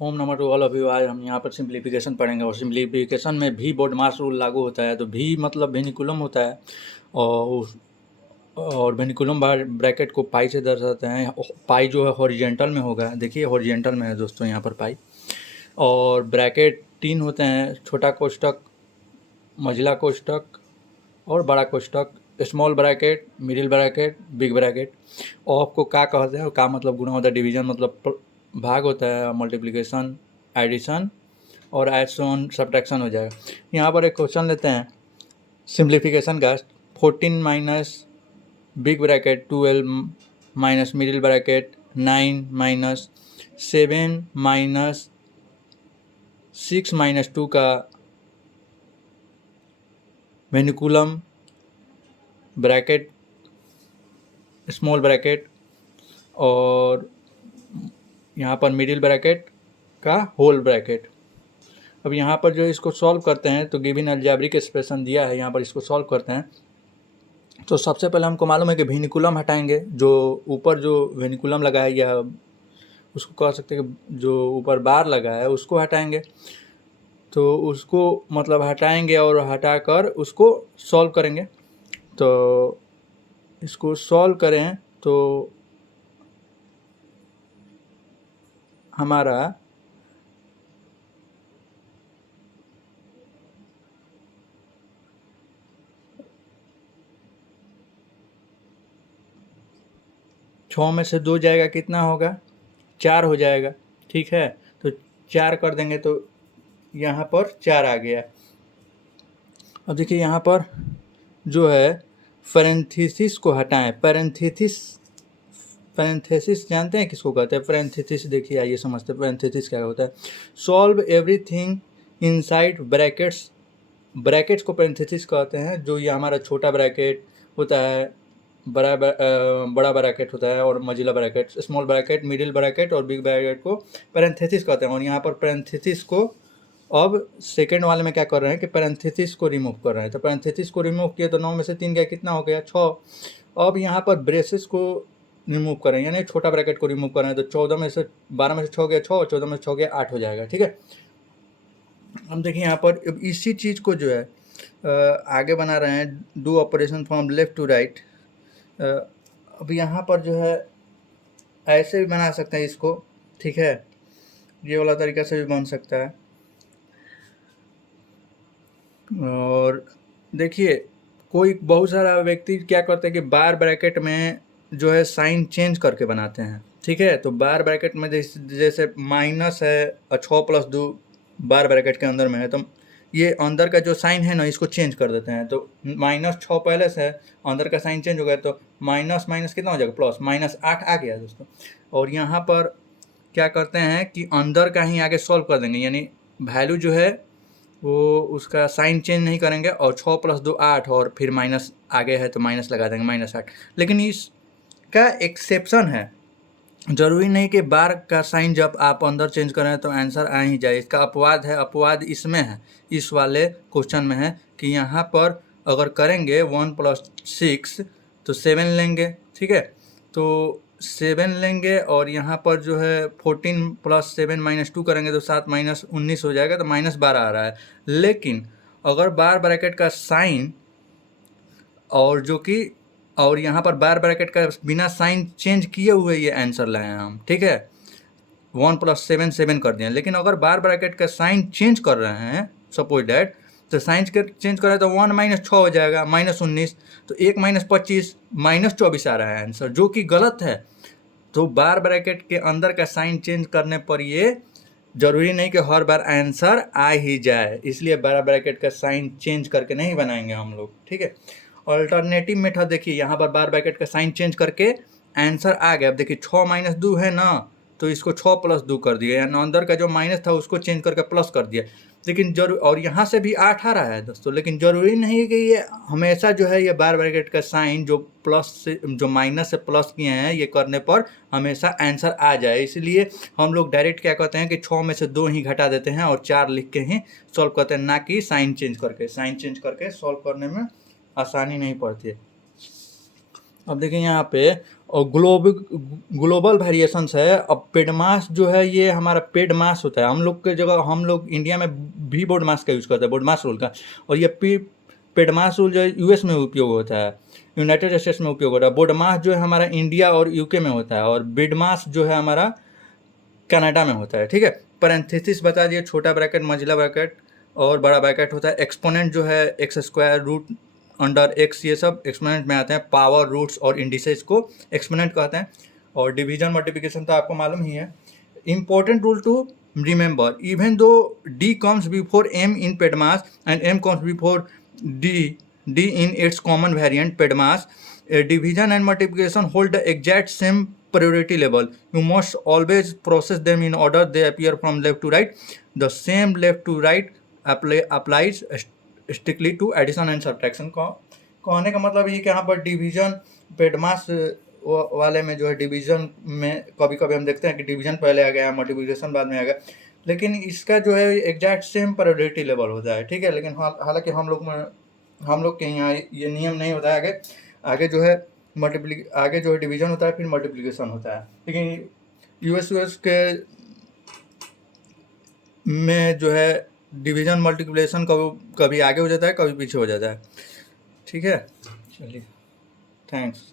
ओम नमः to all of you. आज हम यहाँ पर सिंप्लीफिकेशन पढ़ेंगे और सिंप्लीफिकेशन में भी बोडमास रूल लागू होता है। तो भी मतलब वेनिकुलम होता है और वेनिकुलम ब्रैकेट को पाई से दर्शाते हैं। पाई जो है हॉरिजेंटल में होगा, देखिए हॉरिजेंटल में है दोस्तों यहाँ पर पाई। और ब्रैकेट 3 होते हैं, छोटा कोष्टक, मझिला कोष्टक और बड़ा कोष्टक, small bracket, middle bracket, big bracket. ऑफ को का कहते हैं, का मतलब गुणा होता है, डिवीजन मतलब भाग होता है, मल्टीप्लिकेशन, एडिशन और एडिशन सब्ट्रैक्शन हो जाएगा। यहाँ पर एक क्वेश्चन लेते हैं सिंप्लीफिकेशन का। 14 minus big bracket 12 minus middle bracket 9 minus 7 minus 6 minus 2 का वेनिकुलम ब्रैकेट, स्मॉल ब्रैकेट और यहाँ पर मिडिल ब्रैकेट का होल ब्रैकेट। अब यहाँ पर जो इसको सॉल्व करते हैं तो गिवन अलजेब्रिक एक्सप्रेशन दिया है, यहाँ पर इसको सॉल्व करते हैं। तो सबसे पहले हमको मालूम है कि वेनिकुलम हटाएंगे, जो ऊपर जो वेनिकुलम लगाया गया है उसको कह सकते हैं कि जो ऊपर बार लगा है उसको हटाएंगे। तो उसको मतलब हटाएंगे और हटाकर उसको सॉल्व करेंगे। तो इसको सॉल्व करें तो हमारा छः में से 2 जाएगा, कितना होगा, 4 हो जाएगा। ठीक है, तो 4 कर देंगे तो यहाँ पर 4 आ गया। अब देखिए यहाँ पर जो है पैरेंथेसिस को हटाएं। पैरेंथेसिस जानते हैं किसको कहते हैं? पैरेंथेसिस देखिए, आइए समझते हैं पैरेंथेसिस क्या होता है। Solve everything inside brackets. Brackets को पैरेंथेसिस कहते हैं। जो ये हमारा छोटा ब्रैकेट होता है, बड़ा ब्रैकेट होता है और मझिला bracket, small bracket, middle bracket और बिग ब्रैकेट को पैरेंथेसिस कहते हैं। और यहाँ पर पैरेंथेसिस को अब सेकेंड वाले में क्या कर रहे हैं कि पैरेंथेसिस को रिमूव कर रहे हैं। तो पैरेंथेसिस को रिमूव किया तो 9 में से 3 गया, कितना हो गया, 6। अब यहाँ पर ब्रेसेस को रिमूव कर रहे हैं, यानी छोटा ब्रैकेट को रिमूव कर रहे हैं। तो 12 में से 6 गया 6, 14 में से 6 गया 8 हो जाएगा। ठीक है, हम देखिए यहाँ पर इसी चीज़ को जो है आगे बना रहे हैं, do operation from left to right. अब यहाँ पर जो है ऐसे भी बना सकते हैं इसको। ठीक है, ये वाला तरीका से भी बन सकता है। और देखिए कोई बहुत सारा व्यक्ति क्या करते हैं कि बार ब्रैकेट में जो है साइन चेंज करके बनाते हैं। ठीक है, तो बार ब्रैकेट में जैसे माइनस है और 6+2 बार ब्रैकेट के अंदर में है, तो ये अंदर का जो साइन है ना इसको चेंज कर देते हैं। तो -6 पहले से है, अंदर का साइन चेंज हो गया तो माइनस माइनस कितना हो जाएगा, प्लस, -8 आ गया दोस्तों। और यहाँ पर क्या करते हैं कि अंदर का ही आगे सॉल्व कर देंगे, यानी वैल्यू जो है वो उसका साइन चेंज नहीं करेंगे। और 6+2 8 और फिर माइनस आगे है तो माइनस लगा देंगे, -8। लेकिन इसका एक्सेप्शन है, जरूरी नहीं कि बार का साइन जब आप अंदर चेंज करें तो आंसर आ ही जाए। इसका अपवाद है। अपवाद इसमें है, इस वाले क्वेश्चन में है कि यहाँ पर अगर करेंगे 1 + 6 तो 7 लेंगे। ठीक है, तो 7 लेंगे और यहाँ पर जो है 14 + 7 - 2 करेंगे तो 7 - 19 हो जाएगा, तो -12 आ रहा है। लेकिन अगर बार ब्रैकेट का साइन और जो कि और यहाँ पर बार ब्रैकेट का बिना साइन चेंज किए हुए ये आंसर लाए हैं हम। ठीक है, 1 + 7 7 कर दिए। लेकिन अगर बार ब्रैकेट का साइन चेंज कर रहे हैं, सपोज डैट, तो साइन चेंज कर रहे हैं तो 1 - 6 हो जाएगा, -19। तो 1 - 25 -24 आ रहा है आंसर, जो कि गलत है। तो बार ब्रैकेट के अंदर का साइन चेंज करने पर ये जरूरी नहीं कि हर बार आंसर आ ही जाए, इसलिए बार ब्रैकेट का साइन चेंज करके नहीं बनाएंगे हम लोग। ठीक है, अल्टरनेटिव मेथड देखिए, यहाँ पर बार ब्रैकेट का साइन चेंज करके आंसर आ गया। अब देखिए 6 - 2 है ना, तो इसको 6+2 कर दिया, यानी अंदर का जो माइनस था उसको चेंज करके प्लस कर दिया। लेकिन जरूर, और यहाँ से भी 8 आ रहा है दोस्तों, लेकिन जरूरी नहीं है कि ये हमेशा जो है ये बार ब्रैकेट का साइन जो प्लस से जो माइनस से प्लस किए हैं ये करने पर हमेशा आंसर आ जाए। इसलिए हम लोग डायरेक्ट क्या कहते हैं कि 6 में से 2 ही घटा देते हैं और 4 लिख के ही सॉल्व करते हैं, ना कि साइन चेंज करके। साइन चेंज करके सॉल्व करने में आसानी नहीं पड़ती है। अब देखिए यहाँ पे और ग्लोबल वेरिएशंस है। अब पेड मास जो है ये हमारा पेड मास होता है, हम लोग के जगह हम लोग इंडिया में भी बोर्ड मास का यूज़ करते हैं, बोर्ड मास रूल का, और ये पेड मास रूल जो है यूएस में उपयोग होता है, यूनाइटेड स्टेट्स में उपयोग होता है। बोर्ड मास जो है हमारा इंडिया और यूके में होता है, और बिड मास जो है हमारा कनाडा में होता है। ठीक है, पैरेंथेसिस बता दिए, छोटा ब्रैकेट, मझला ब्रैकेट और बड़ा ब्रैकेट होता है। एक्सपोनेंट जो है x square, root under x, ये सब एक्सपोनेंट में आते हैं। पावर, रूट्स और इंडिसेस को एक्सपोनेंट कहते हैं। और डिवीजन मल्टीप्लिकेशन तो आपको मालूम ही है। Important rule to remember, even though D comes before M in PEDMAS and M comes before D in its common variant PEDMAS, division and multiplication hold the exact same priority level. You must always process them in order they appear from left to right. The same left to right applies strictly to addition and subtraction. कहने का मतलब ये कि यहाँ पर division पेडमास वाले में जो है डिवीजन में कभी कभी हम देखते हैं कि डिवीजन पहले आ गया, मल्टीप्लिकेशन बाद में आ गया, लेकिन इसका जो है एग्जैक्ट सेम प्रायोरिटी लेवल होता है। ठीक है, लेकिन हालांकि हम लोग के यहाँ ये नियम नहीं होता है। आगे जो है आगे जो है डिवीजन होता है, फिर मल्टीप्लिकेशन होता है। लेकिन यूएस के में जो है डिवीजन मल्टीप्लिकेशन कभी आगे हो जाता है, कभी पीछे हो जाता है। ठीक है, चलिए, थैंक्स।